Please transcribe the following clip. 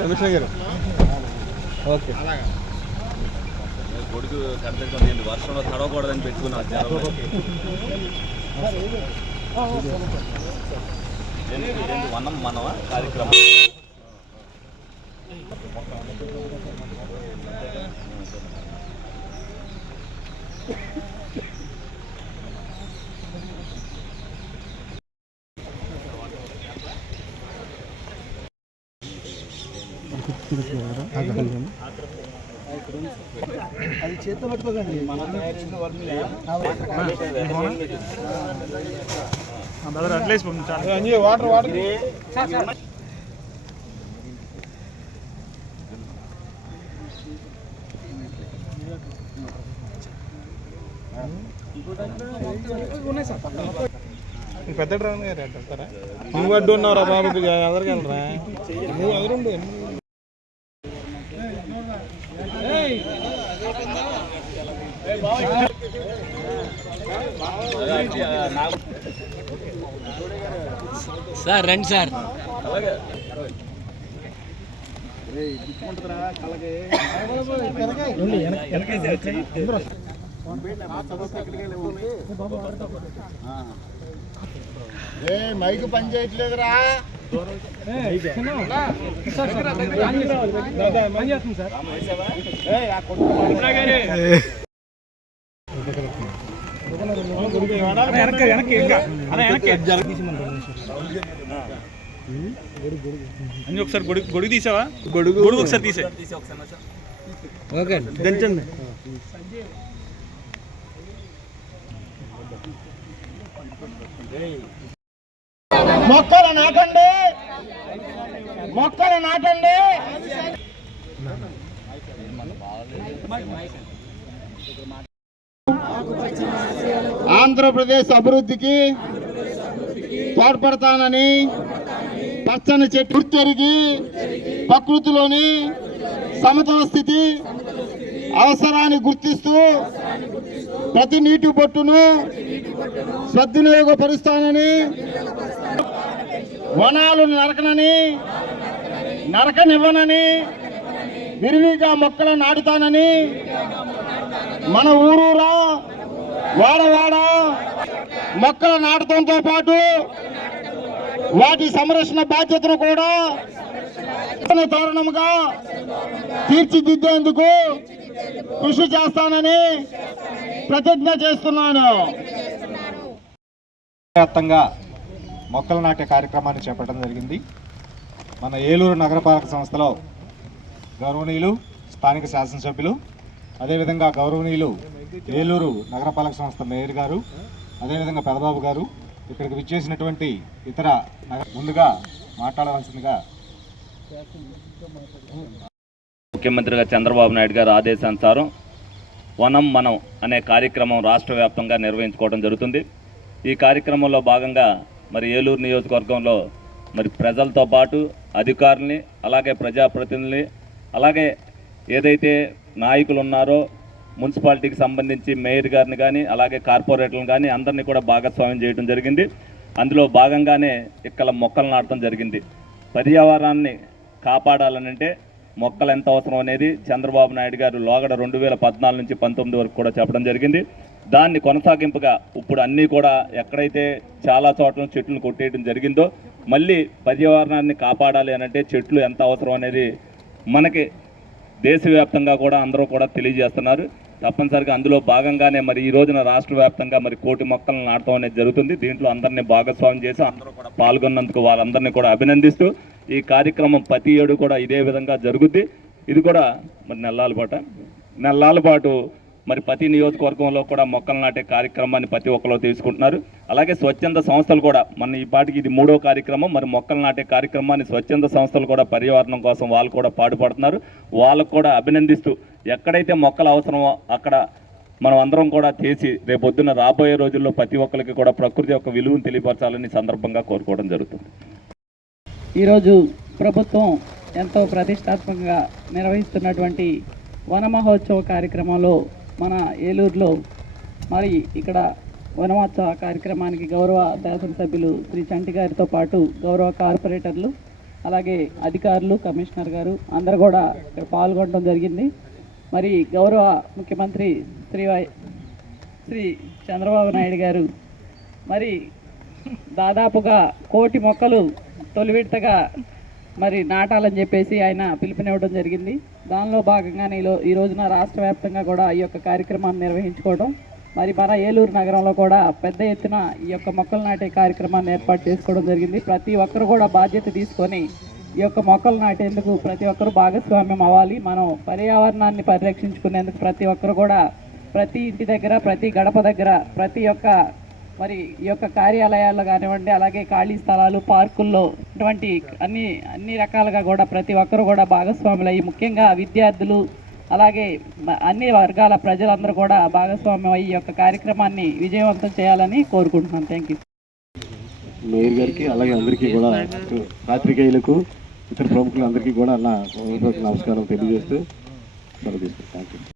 Commissioner గారు okay. కొడుకు కనిపించడం ఏంటి వర్షంలో తడవకూడదని పెట్టుకున్నా జనం ఏంటి ఏంటి వనం మనమా కార్యక్రమం. అది చేతితో పట్టుకోకండి బ్రదర్ అట్లేసి పంపించాలి అంజీ వాటర్ వాటర్ పెద్ద డ్రాన్ గారు అంటారా? నువ్వు అడ్డు ఉన్నావురా బాబు ఎదరికి వెళ్ళరా? నువ్వు ఎదురుండు. సార్ రండి సార్. అలాగే మైక్ పని చేయట్లేదురా. వెనక్కి వెనక్కి అలా వెనక్కి అని ఒకసారి గొడుగు గొడుగు తీసావా గొడుగు గొడుగు ఒకసారి తీసే తీసి ఒకసారి ఓకే మొక్కలు నాటండి. మొక్కలు నాటండి. ఆంధ్రప్రదేశ్ అభివృద్ధికి తోడ్పడతానని పచ్చని చెట్టు గుర్తెరిగి ప్రకృతిలోని సమతల స్థితి అవసరాన్ని గుర్తిస్తూ ప్రతి నీటి బొట్టును సద్వినియోగపరుస్తానని వనాలు నరకనని నరకనివ్వనని విరివిగా మొక్కలు నాటుతానని మన ఊరూరా వాడవాడ మొక్కలు నాటడంతో పాటు వాటి సంరక్షణ బాధ్యతను కూడా దారుణంగా తీర్చిదిద్దేందుకు కృషి చేస్తానని ప్రతిజ్ఞ చేస్తున్నాను. వ్యాప్తంగా మొక్కలు నాటే కార్యక్రమాన్ని చేపట్టడం జరిగింది. మన ఏలూరు నగరపాలక సంస్థలో గౌరవనీయులు స్థానిక శాసనసభ్యులు అదేవిధంగా గౌరవనీయులు ఏలూరు నగరపాలక సంస్థ మేయర్ గారు అదేవిధంగా పెదబాబు గారు ఇక్కడికి విచ్చేసినటువంటి ఇతర ముందుగా మాట్లాడవలసిందిగా ముఖ్యమంత్రిగా చంద్రబాబు నాయుడు గారు ఆదేశానుసారం వనం మనం అనే కార్యక్రమం రాష్ట్ర వ్యాప్తంగా నిర్వహించుకోవడం జరుగుతుంది. ఈ కార్యక్రమంలో భాగంగా మరి ఏలూరు నియోజకవర్గంలో మరి ప్రజలతో పాటు అధికారుల్ని అలాగే ప్రజాప్రతినిధుల్ని అలాగే ఏదైతే నాయకులు ఉన్నారో మున్సిపాలిటీకి సంబంధించి మేయర్ గారిని కానీ అలాగే కార్పొరేటర్లను కానీ అందరినీ కూడా భాగస్వామ్యం చేయడం జరిగింది. అందులో భాగంగానే ఇక్కడ మొక్కలు నాటడం జరిగింది. పర్యావరణాన్ని కాపాడాలనంటే మొక్కలు ఎంత అవసరం అనేది చంద్రబాబు నాయుడు గారు లోగడ రెండు వేల పద్నాలుగు నుంచి పంతొమ్మిది వరకు కూడా చెప్పడం జరిగింది. దాన్ని కొనసాగింపుగా ఇప్పుడు అన్నీ కూడా ఎక్కడైతే చాలా చోట్ల చెట్లను కొట్టేయడం జరిగిందో మళ్ళీ పర్యావరణాన్ని కాపాడాలి అనంటే చెట్లు ఎంత అవసరం అనేది మనకి దేశవ్యాప్తంగా కూడా అందరూ కూడా తెలియజేస్తున్నారు. తప్పనిసరిగా అందులో భాగంగానే మరి ఈ రోజున రాష్ట్ర వ్యాప్తంగా మరి కోటి మొక్కలను నాటడం అనేది జరుగుతుంది. దీంట్లో అందరినీ భాగస్వామ్యం చేసి అందరూ కూడా పాల్గొన్నందుకు వాళ్ళందరినీ కూడా అభినందిస్తూ ఈ కార్యక్రమం ప్రతి ఏడు కూడా ఇదే విధంగా జరుగుద్ది. ఇది కూడా మరి నెల్లాల పాట. నెల్లాల పాటు మరి ప్రతి నియోజకవర్గంలో కూడా మొక్కలు నాటే కార్యక్రమాన్ని ప్రతి ఒక్కరు తీసుకుంటున్నారు. అలాగే స్వచ్ఛంద సంస్థలు కూడా మన ఈ పాటికి ఇది మూడో కార్యక్రమం. మరి మొక్కలు నాటే కార్యక్రమాన్ని స్వచ్ఛంద సంస్థలు కూడా పర్యావరణం కోసం వాళ్ళు కూడా పాటుపడుతున్నారు. వాళ్ళకు కూడా అభినందిస్తూ ఎక్కడైతే మొక్కలు అవసరమో అక్కడ మనం అందరం కూడా చేసి రేపొద్దున రాబోయే రోజుల్లో ప్రతి ఒక్కరికి కూడా ప్రకృతి యొక్క విలువను తెలియపరచాలని సందర్భంగా కోరుకోవడం జరుగుతుంది. ఈరోజు ప్రభుత్వం ఎంతో ప్రతిష్టాత్మకంగా నిర్వహిస్తున్నటువంటి వన మహోత్సవ కార్యక్రమంలో మన ఏలూరులో మరి ఇక్కడ వనమహోత్సవ కార్యక్రమానికి గౌరవ శాసనసభ్యులు శ్రీ చంటి గారితో పాటు గౌరవ కార్పొరేటర్లు అలాగే అధికారులు కమిషనర్ గారు అందరు కూడా ఇక్కడ పాల్గొనడం జరిగింది. మరి గౌరవ ముఖ్యమంత్రి శ్రీ వై శ్రీ చంద్రబాబు నాయుడు గారు మరి దాదాపుగా కోటి మొక్కలు తొలి విడతగా మరి నాటాలని చెప్పేసి ఆయన పిలుపునివ్వడం జరిగింది. దానిలో భాగంగానే ఈలో ఈ రోజున రాష్ట్ర వ్యాప్తంగా కూడా ఈ యొక్క కార్యక్రమాన్ని నిర్వహించుకోవడం మరి మన ఏలూరు నగరంలో కూడా పెద్ద ఎత్తున ఈ యొక్క మొక్కలు నాటే కార్యక్రమాన్ని ఏర్పాటు చేసుకోవడం జరిగింది. ప్రతి ఒక్కరు కూడా బాధ్యత తీసుకొని ఈ యొక్క మొక్కలు నాటేందుకు ప్రతి ఒక్కరు భాగస్వామ్యం అవ్వాలి. మనం పర్యావరణాన్ని పరిరక్షించుకునేందుకు ప్రతి ఒక్కరు కూడా ప్రతి ఇంటి దగ్గర ప్రతి గడప దగ్గర ప్రతి ఒక్క మరి ఈ యొక్క కార్యాలయాల్లో కానివ్వండి అలాగే ఖాళీ స్థలాలు పార్కుల్లో ఇటువంటి అన్ని అన్ని రకాలుగా కూడా ప్రతి ఒక్కరు కూడా భాగస్వాములు అయ్యి ముఖ్యంగా విద్యార్థులు అలాగే అన్ని వర్గాల ప్రజలందరూ కూడా భాగస్వామ్యం అయ్యి యొక్క కార్యక్రమాన్ని విజయవంతం చేయాలని కోరుకుంటున్నాను. థ్యాంక్ యూ మేయర్ గారికి అలాగే అందరికీ కూడా పాత్రికేయులకు ఇతర ప్రముఖులందరికీ కూడా నా నమస్కారం తెలియజేస్తూ సెలవు తీసుకుంటాను థ్యాంక్ యూ